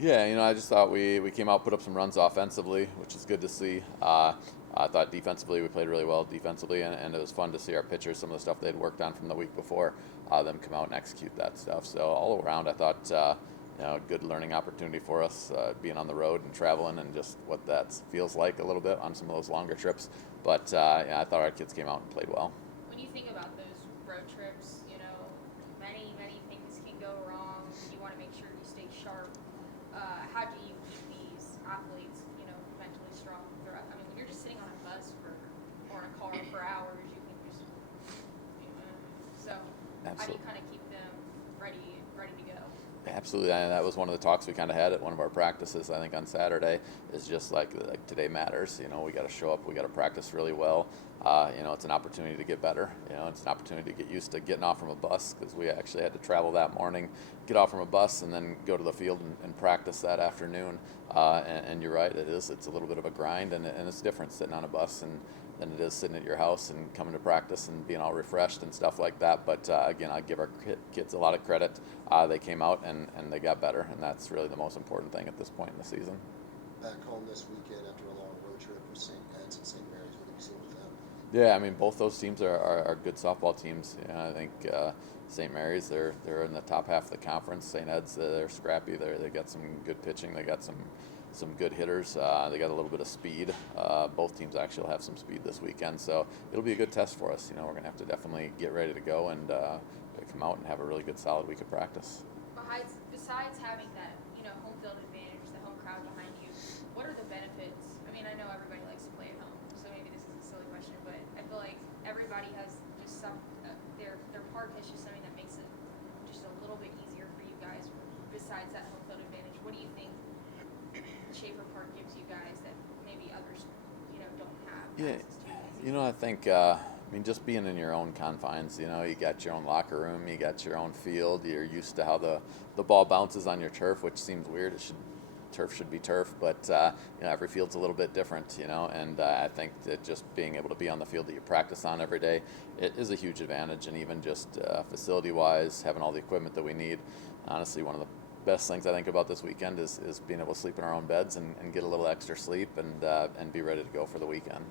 Yeah, I just thought we came out, put up some runs offensively, which is good to see. I thought defensively we played really well defensively, and it was fun to see our pitchers, some of the stuff they'd worked on from the week before, them come out and execute that stuff. So all around, I thought, good learning opportunity for us, being on the road and traveling, and just what that feels like a little bit on some of those longer trips. But yeah, I thought our kids came out and played well. When you think about those road trips, many things can go wrong. You want to make sure you stay sharp. How do you keep these athletes, mentally strong throughout? I mean, when you're just sitting on a bus or in a car for hours, you can just, so how do you Absolutely. kind of keep them ready to go? Absolutely, and that was one of the talks we kind of had at one of our practices. I think on Saturday is just like today matters. We got to show up. We got to practice really well. It's an opportunity to get better. It's an opportunity to get used to getting off from a bus because we actually had to travel that morning, get off from a bus, and then go to the field and practice that afternoon. And you're right, it is. It's a little bit of a grind, and it's different sitting on a bus and than it is sitting at your house and coming to practice and being all refreshed and stuff like that. But again, I give our kids a lot of credit. They came out and they got better, and that's really the most important thing at this point in the season. Back home this weekend after a long road trip with St. Ed's and St. Mary's. What have you seen with them? Yeah, I mean both those teams are good softball teams. I think St. Mary's they're in the top half of the conference. St. Ed's they're scrappy. They got some good pitching. They got some good hitters. They got a little bit of speed. Both teams actually will have some speed this weekend, so it'll be a good test for us. We're gonna have to definitely get ready to go and come out and have a really good solid week of practice. Besides having that, home field advantage, the home crowd behind you, what are the benefits? I mean, I know everybody likes to play at home, so maybe this is a silly question, but I feel like everybody has just their park has just something that makes it just a little bit easier for you guys. Besides that home field advantage, what do you think Schaeffer Park gives you guys that maybe others, don't have Yeah, access to? I think, just being in your own confines, you got your own locker room, you got your own field, you're used to how the ball bounces on your turf, which seems weird. Turf should be turf, but, every field's a little bit different, and I think that just being able to be on the field that you practice on every day, it is a huge advantage, and even just facility-wise, having all the equipment that we need. Honestly, one of the best things I think about this weekend is being able to sleep in our own beds and get a little extra sleep and be ready to go for the weekend.